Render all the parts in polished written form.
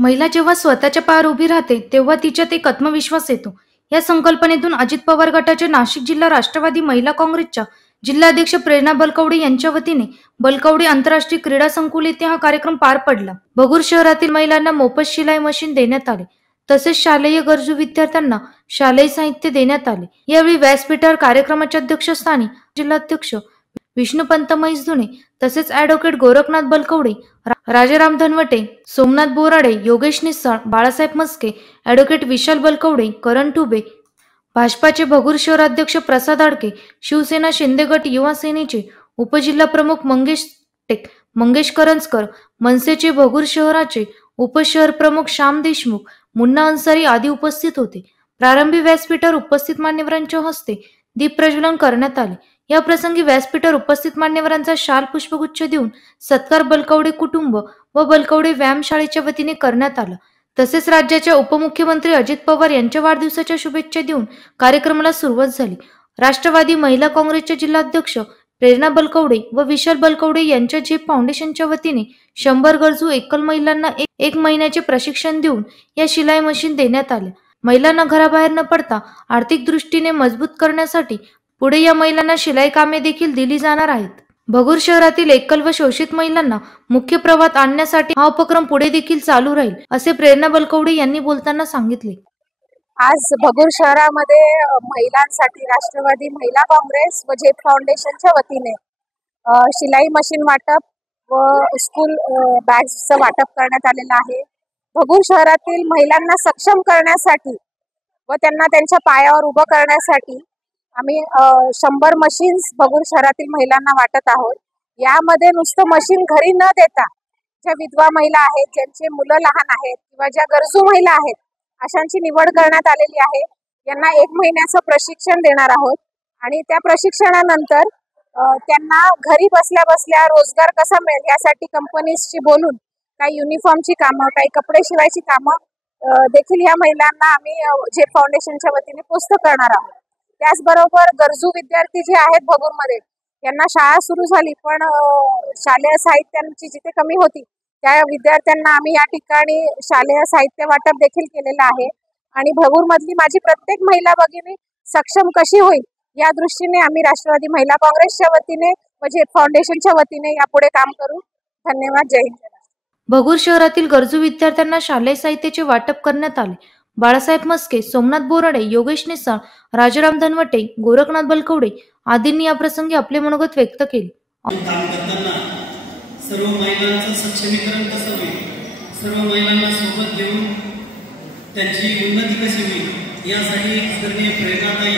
महिला जेव्हा स्वतःच्या पायावर उभी राहते तेव्हा तिच्यात एक आत्मविश्वास येतो. या संकल्पनेतून अजित पवार गटाच्या नाशिक जिल्हा राष्ट्रवादी महिला काँग्रेसच्या जिल्हाध्यक्ष प्रेरणा बलकवडे यांच्या वतीने बलकवडे आंतरराष्ट्रीय क्रीडा संकुल येथे हा कार्यक्रम पार पडला. भगूर शहरातील महिलांना मोफत शिलाई मशीन देण्यात आले. तसेच शालेय गरजू विद्यार्थ्यांना शालेय साहित्य देण्यात आले. यावेळी व्यासपीठावर कार्यक्रमाच्या अध्यक्षस्थानी जिल्हाध्यक्ष विष्णुपंत मैसधुणे तसेच ॲडव्होकेट गोरखनाथ बलकवडे, राजाराम धनवटे, सोमनाथ बोराडे, योगेश निस्साळ, बाळासाहेब मस्के, ॲडव्होकेट विशाल बलकवडे, करण ठुबे, भाजपाचे भगूर शहराध्यक्ष प्रसाद आडके, शिवसेना शिंदे गट युवा सेनेचे उपजिल्हाप्रमुख मंगेश करंजकर, मनसेचे भगूर शहराचे उपशहर प्रमुख श्याम देशमुख, मुन्ना अन्सारी आदी उपस्थित होते. प्रारंभी व्यासपीठावर उपस्थित मान्यवरांच्या हस्ते दीप प्रज्वलन करण्यात आले. या प्रसंगी व्यासपीठावर उपस्थित मान्यवरांचा शाल पुष्पगुच्छ देऊन सत्कार बलकवडे कुटुंब व बलकवडे व्यायामशाळेच्या वतीने करण्यात आला. तसेच राज्याच्या उपमुख्यमंत्री अजित पवार यांच्या वाढदिवसाच्या शुभेच्छा देऊन कार्यक्रमाला सुरुवात झाली. राष्ट्रवादी महिला काँग्रेसच्या जिल्हाध्यक्ष प्रेरणा बलकवडे व विशाल बलकवडे यांच्या झेप फाउंडेशनच्या वतीने 100 गरजू एकल महिलांना एक महिन्याचे प्रशिक्षण देऊन या शिलाई मशीन देण्यात आल्या. महिलांना घराबाहेर न पडता आर्थिक दृष्टीने मजबूत करण्यासाठी पुढे या महिलांना शिलाई कामे देखील दिली जाणार आहेत. भगूर शहरातील एकल व शोषित महिलांना मुख्य प्रवाहात आणण्यासाठी हा उपक्रम पुढे देखील चालू राहील, असे प्रेरणा बलकवडे यांनी बोलताना सांगितले. आज भगूर शहरामध्ये महिलांसाठी राष्ट्रवादी महिला काँग्रेस व झेप फाउंडेशनच्या वतीने शिलाई मशीन वाटप व स्कूल बॅग्सचं वाटप करण्यात आलेलं आहे. भगूर शहरातील महिलांना सक्षम करण्यासाठी व त्यांना त्यांच्या पायावर उभं करण्यासाठी आम्ही 100 मशीन्स भगूर शहरातील महिलांना वाटत आहोत. यामध्ये नुसतं मशीन घरी न देता ज्या विधवा महिला आहेत, ज्यांचे मुलं लहान आहेत किंवा ज्या गरजू महिला आहेत अशांची निवड करण्यात आलेली आहे. यांना 1 महिन्याचं प्रशिक्षण देणार आहोत आणि त्या प्रशिक्षणानंतर त्यांना घरी बसल्या बसल्या रोजगार कसा मिळेल यासाठी कंपनीजशी बोलून काही युनिफॉर्मची कामं, काही कपडे शिवायची कामं देखील या महिलांना आम्ही झेप फाउंडेशनच्या वतीने पोस्ट करणार आहोत. त्याचबरोबर गरजू विद्यार्थी जे आहेत भगूरमध्ये यांना शाळा सुरू झाली पण शालेय साहित्यांची जिथे कमी होती त्या विद्यार्थ्यांना आम्ही या ठिकाणी शालेय साहित्य वाटप देखील केलेलं आहे. आणि भगूरमधली माझी प्रत्येक महिला भगिनी सक्षम कशी होईल या दृष्टीने आम्ही राष्ट्रवादी महिला काँग्रेसच्या वतीने व झेप फाउंडेशनच्या वतीने यापुढे काम करू. धन्यवाद. जय हिंद. भगूर शहरातील गरजू विद्यार्थ्यांना शालेय साहित्याचे वाटप करण्यात आले. बाळासाहेब मस्के, सोमनाथ बोराडे, योगेश निस्साळ, राजाराम धनवटे, गोरखनाथ बलकवडे आदींनी या प्रसंगी आपले मनोगत व्यक्त केले. सर्व महिलांचं सक्षमीकरण कसं होईल, सर्व महिलांना सोबत घेऊन त्यांची उन्नती कशी होईल यासाठी आदरणीय प्रेरणाताई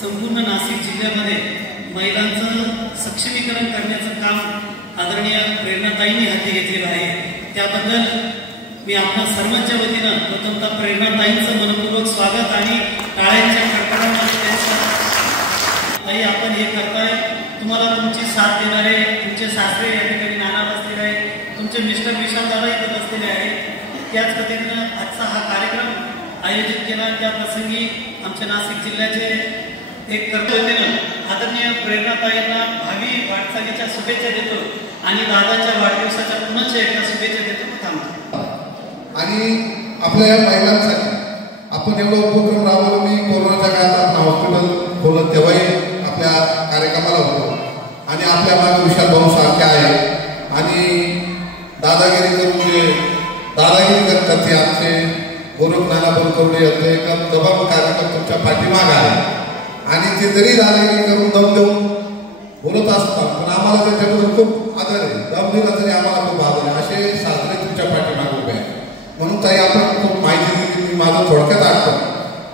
संपूर्ण नाशिक जिल्ह्यामध्ये महिलांचं सक्षमीकरण करण्याचं काम आदरणीय प्रेरणाताईंनी हाती घेतलेलं आहे. त्याबद्दल मी आपल्या सर्वांच्या वतीनं प्रथमतः प्रेरणाताईंचं मनपूर्वक स्वागत आणि टाळ्यांच्या कडकडाटात ताई आपण हे करताय. तुम्हाला तुमची साथ देणारे तुमचे सासरे या ठिकाणी नाना बसलेले आहे, तुमचे मिस्टर विशाल दादा इथे बसलेले आहेत. त्याच पद्धतीनं आजचा हा कार्यक्रम आयोजित केला. त्या प्रसंगी आमच्या नाशिक जिल्ह्याचे एक कर्तव्यानं आदरणीय प्रेरणाताईंना भावी वाटचालीच्या शुभेच्छा देतो आणि दादाच्या वाढदिवसाच्या पुन्हा एकदा शुभेच्छा देतो. आणि आपल्या या महिलांसाठी आपण एवढा उपक्रम राबवला. मी कोरोनाच्या काळात आपण हॉस्पिटल खोलत तेव्हाही आपल्या कार्यक्रमाला होतो आणि आपल्या मागे विशाल भाऊ सारखे आहे आणि दादागिरी करून जे दादागिरी करतात ते आमचे गोरखनाथ बलकवडे यांचे एक दबाव कार्यक्रम तुमच्या पाठीमाग आहे आणि ते जरी दादागिरी करून दम देऊन बोलत असतात पण आम्हाला त्याच्याबद्दल खूप आदर आहे. दम दिला तरी आम्हाला खूप आदर आहे. असे सासरे तुमच्या पाठीमागे उभे आहे. म्हणून ताई आपण खूप माहिती दिली, मी माझं थोडक्यात आठवतो.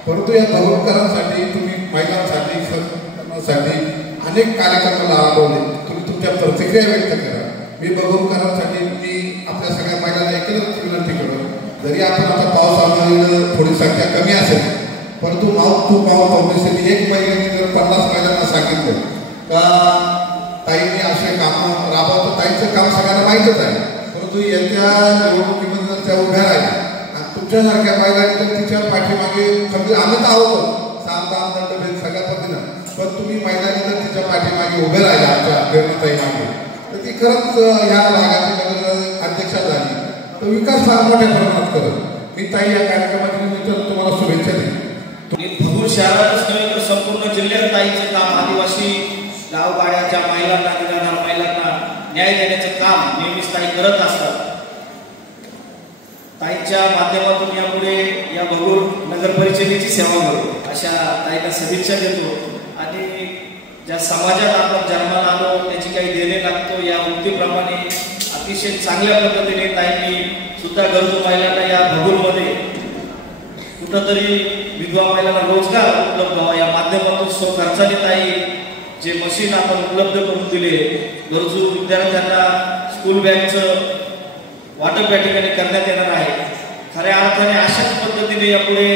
परंतु या भगूरकरांसाठी तुम्ही महिलांसाठी सक्षमीकरणासाठी अनेक कार्यक्रम राबवले. तुम्ही तुमच्या प्रतिक्रिया व्यक्त करा. मी भगूरकरांसाठी मी आपल्या सगळ्या महिलांना एकच विनंती करू, जरी आपण आता पाऊस आल्यावर थोडी संख्या कमी असेल परंतु माउथ टू माउथ पब्लिसिटी 1 महिन्याने जर 50 महिलांना सांगितलं का ताईंनी असे कामं राबवतो. ताईंचं काम सगळ्यांना माहीतच आहे परंतु येत्या निवडणुकीमध्ये जर त्या उभ्या राहिल्या आणि तुमच्यासारख्या महिलांनी तर तिच्या पाठीमागे कमी आम्ही तर आहोत सामदाम दंडभेद सगळ्या पद्धतीनं पण तुम्ही महिलांनी जर तिच्या पाठीमागे उभे राहिला आमच्या प्रेरणाताई मागे तर ती खरंच ह्या भागाची अध्यक्षा झाली तर विकास फार मोठ्या प्रमाणात करत मी ताई या कार्यक्रमाच्या निमित्तानं तुम्हाला शुभेच्छा देतो. भगूर शहरातच नव्हे तर संपूर्ण जिल्ह्यात ताईचे काम आदिवासी गावगाड्याच्या महिलांना निराधार महिलांना न्याय देण्याचं काम नेहमीच ताई करत असतात. ताईच्या माध्यमातून यापुढे या भगूर नगर परिषदेची सेवा करू अशा ताईला शुभेच्छा देतो. आणि ज्या समाजात आपण जन्माला आलो त्याची काही देणे लागतो या वृत्तीप्रमाणे अतिशय चांगल्या पद्धतीने ताईंनी सुद्धा गरजू महिलांना या भगूरमध्ये कुठंतरी विधवा महिलांना रोजगार उपलब्ध व्हावा या माध्यमातून स्वखर्चाने ताई जे मशीन आपण उपलब्ध करून दिले, गरजू विद्यार्थ्यांना स्कूल बॅगचं वाटप या ठिकाणी करण्यात येणार आहे. खऱ्या अर्थाने अशाच पद्धतीने यापुढे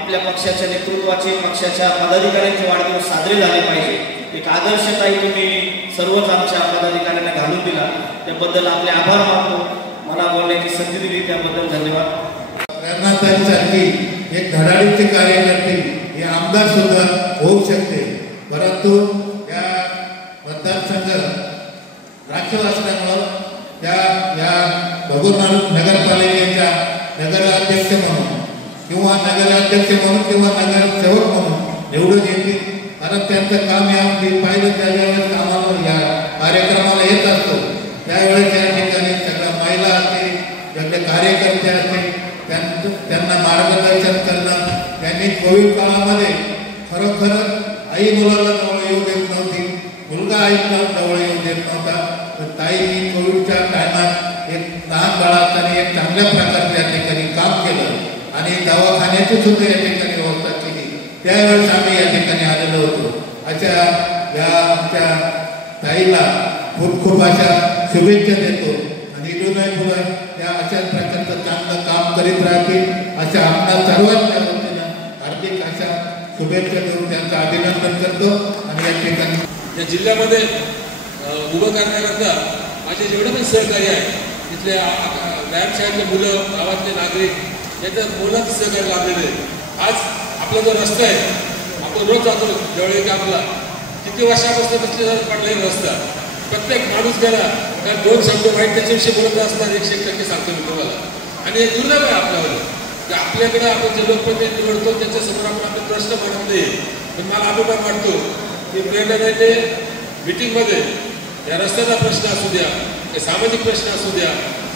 आपल्या पक्षाच्या नेतृत्वाचे पक्षाच्या पदाधिकाऱ्यांचे वाढदिवस साजरे झाले पाहिजे. एक आदर्श ताई तुम्ही सर्वच आमच्या पदाधिकाऱ्यांना घालून दिला त्याबद्दल आपले आभार मानतो. मला बोलण्याची संधी दिली त्याबद्दल धन्यवाद. प्रेरणाताईंसारखी एक धडाडीचे कार्यकर्ते हे आमदार सुद्धा होऊ शकते, परंतु या मतदारसंघ राखीव असल्यामुळं या भगूर नगरपालिकेच्या नगराध्यक्ष म्हणून किंवा नगराध्यक्ष म्हणून किंवा नगरसेवक म्हणून निवडून येतील. कारण त्यांचं काम यामध्ये पाहिलं त्यावेळेस कामावर या कार्यक्रमाला येत असतो त्यावेळेस या ठिकाणी सगळ्या महिला असतील, सगळे कार्यकर्ते असतील, त्यांना मार्गदर्शन करणं. त्यांनी कोविड काळामध्ये खरोखर आई मुलाला जवळ येऊ देत नव्हती, मुलगा आईला जवळ येऊ देत नव्हता. तर ताईंनी कोविडच्या टायमात एक लहान बाळात एक चांगल्या प्रकारे या ठिकाणी काम केलं आणि दवाखान्याची सुद्धा या ठिकाणी व्यवस्था केली. त्यावेळेस आम्ही या ठिकाणी आलेलो होतो. अशा या आमच्या ताईला खूप खूप अशा शुभेच्छा देतो आणि पुढे त्या अशाच प्रकारचं चांगलं काम करीत राहतील अशा आमच्या सर्वांच्या वतीनं हार्दिक अशा शुभेच्छा देऊन त्यांचं अभिनंदन करतो. आणि या ठिकाणी या जिल्ह्यामध्ये उभं करण्याकरता माझे जेवढे पण सहकारी आहे तिथल्या व्यायामशाळेतले मुलं, गावातले नागरिक याच्या मोलाचं सहकार्य लाभलेलं आहे. आज आपला जो रस्ता आहे आपण रोज जातो जवळ कामला, किती वर्षापासून पडलेला रस्ता, प्रत्येक माणूस गेला कारण दोन शब्द वाईट त्याच्याविषयी बोलत असतात 100% सांगतो मी तुम्हाला. आणि हे दुर्दैव आहे आपल्यावर की आपल्याकडे आपण जे लोकप्रतिनिधी निवडतो त्याच्यासमोर आपण आपले प्रश्न मांडत नाही. पण मला अभिमान वाटतो की प्रेरणाताईंनी मीटिंगमध्ये या रस्त्याचा प्रश्न असू द्या, हे सामाजिक प्रश्न असू द्या,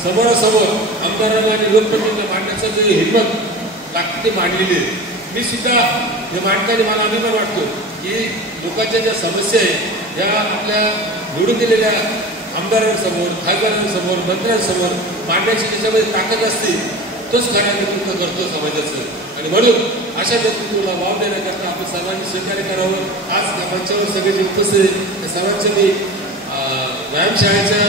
समोरासमोर आमदारांना आणि लोकप्रतिनिधी मांडण्याचं जे हिंमत लागते ते मांडलेली आहे. मी सुद्धा हे मांडताना मला अभिमान वाटतो की लोकांच्या ज्या समस्या आहेत या आपल्या निवडून दिलेल्या आमदारांसमोर, खासदारांसमोर, मंत्र्यांसमोर मांडण्याची त्याच्यामध्ये ताकद असते तोच खऱ्या नेतृत्व करतो समाजाचं. आणि म्हणून अशा नेतृत्वाला वाव देण्याकरता आपण सर्वांनी सहकार्य करावं. आज या मंचावर सगळे जे उपस्थित त्या सर्वांचं मी व्यायामशाळेच्या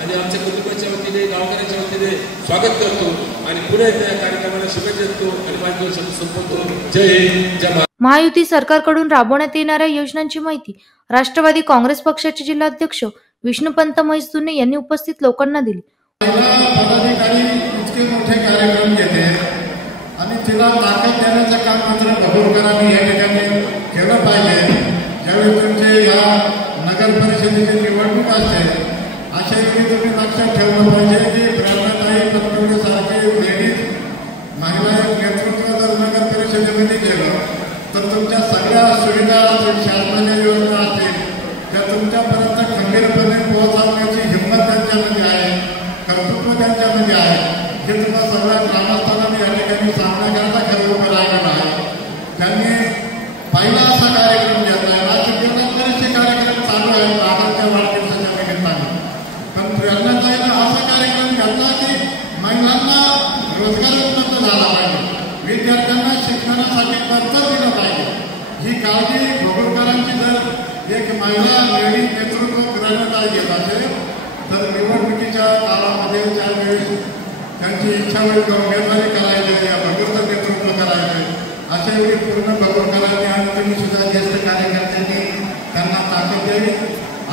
आणि आमच्या कुटुंबाच्या वतीने गावकऱ्यांच्या वतीने स्वागत करतो आणि पुन्हा एकदा या कार्यक्रमाला शुभेच्छा देतो आणि माझे 2 शब्द संपवतो. जय हिंद, जय महाराष्ट्र. महायुती सरकारकडून राबवण्यात येणाऱ्या योजनांची माहिती राष्ट्रवादी काँग्रेस पक्षाचे जिल्हाध्यक्ष विष्णुपंत म्हैसदुने यांनी उपस्थित लोकांना दिली. पदाधिकारी इतके मोठे कार्यक्रम घेते आणि तिला ताकद देण्याचं काम मात्र भगूरकरांनी या ठिकाणी केलं पाहिजे. ज्यावेळी तुमचे या नगर परिषदेची निवडणूक असते अशा वेळी तुम्ही लक्षात ठेवलं पाहिजे की प्रेरणाताई पतंगसारखे लेडीज महिला नेतृत्व जर नगर परिषदेमध्ये गेलं तर तुमच्या सगळ्या सुविधा शासनाच्या योजना असतील त्या तुमच्यापर्यंत खंबीरपणे पोहोचवण्याची हिंमत त्यांच्यामध्ये आहे, कर्तृत्व त्यांच्यामध्ये आहे. हे तुम्हाला सगळ्या ग्रामस्थांना या ठिकाणी सामना खरं उभं राहिलेलं आहे. त्यांनी पहिला असा कार्यक्रम घेतला आहे. राज्यभरात बरेचसे कार्यक्रम चालू आहेत बाबांच्या वाढदिवसाच्या निमित्ताने, पण प्रेरणाताईनं असा कार्यक्रम घेतला की महिलांना रोजगार उपलब्ध झाला पाहिजे, विद्यार्थ्यांना शिक्षणासाठी कर्ज दिलं पाहिजे. ही काळजी भगूरकरांची जर एक महिला लेडीज नेतृत्व प्रेरणाताई घेत असेल तर निवडणुकीच्या काळामध्ये त्यावेळेस त्यांची इच्छा होईल उमेदवारी करायची, या भगूरचं नेतृत्व करायचे. अशा वेळी पूर्ण भगूरकरांनी आणि तुम्ही सुद्धा ज्येष्ठ कार्यकर्त्यांनी त्यांना ताकद द्यावी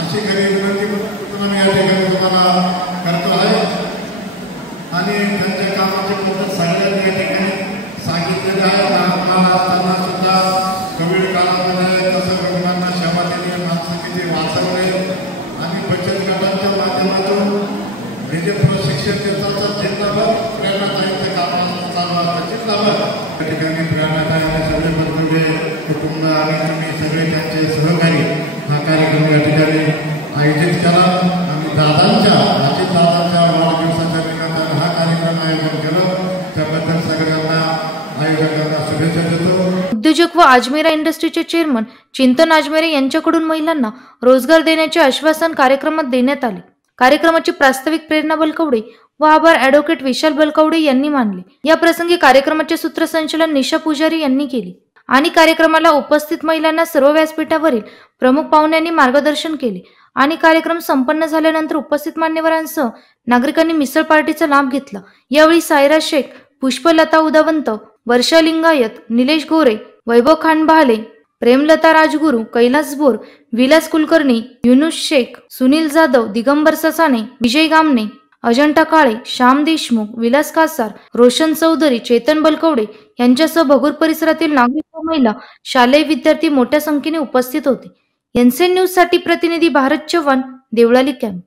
अशी खरी विनंती मी या ठिकाणी तुम्हाला करतो आहे. आणि त्यांच्या कामाची पद्धत सगळ्यांनी या ठिकाणी सांगितलेलं आहे. लहान असताना सुद्धा कोविड काळामध्ये कसं रुग्णांना सेवा दिली, माणसं किती वाचवले आणि बचत गटांच्या माध्यमातून प्रशिक्षण देतात. आणि तुम्ही सगळे त्यांचे सहकारी हा कार्यक्रम या ठिकाणी आयोजित केला आणि दादांच्या अजितदादांच्या वाढदिवसाच्या निमित्तानं हा कार्यक्रम आयोजन केलं त्याबद्दल सगळ्यांना आयोजकांना शुभेच्छा देतो. उद्योजक व आजमेरा इंडस्ट्रीचे चेअरमन चिंतन आजमेरे यांच्याकडून महिलांना रोजगार देण्याचे आश्वासन कार्यक्रमात देण्यात आले. कार्यक्रमाची प्रास्ताविक प्रेरणा बलकवडे व आभार ॲडव्होकेट विशाल बलकवडे यांनी मानले. या प्रसंगी कार्यक्रमाचे सूत्रसंचालन निशा पुजारी यांनी केले आणि कार्यक्रमाला उपस्थित महिलांना सर्व व्यासपीठावरील प्रमुख पाहुण्यांनी मार्गदर्शन केले आणि कार्यक्रम संपन्न झाल्यानंतर उपस्थित मान्यवरांसह नागरिकांनी मिसळ पार्टीचा लाभ घेतला. यावेळी सायरा शेख, पुष्पलता उदावंत, वर्षा लिंगायत, निलेश गोरे, वैभव खान बहाले, प्रेमलता राजगुरू, कैलास बोर, विलास कुलकर्णी, युनुस शेख, सुनील जाधव, दिगंबर ससाने, विजय गामने, अजंता काळे, श्याम देशमुख, विलास कासार, रोशन चौधरी, चेतन बलकवडे यांच्यासह भगूर परिसरातील नागरिक व महिला, शालेय विद्यार्थी मोठ्या संख्येने उपस्थित होते. एनसीएन न्यूज साठी प्रतिनिधी भारत चव्हाण, देवळाली कॅम्प.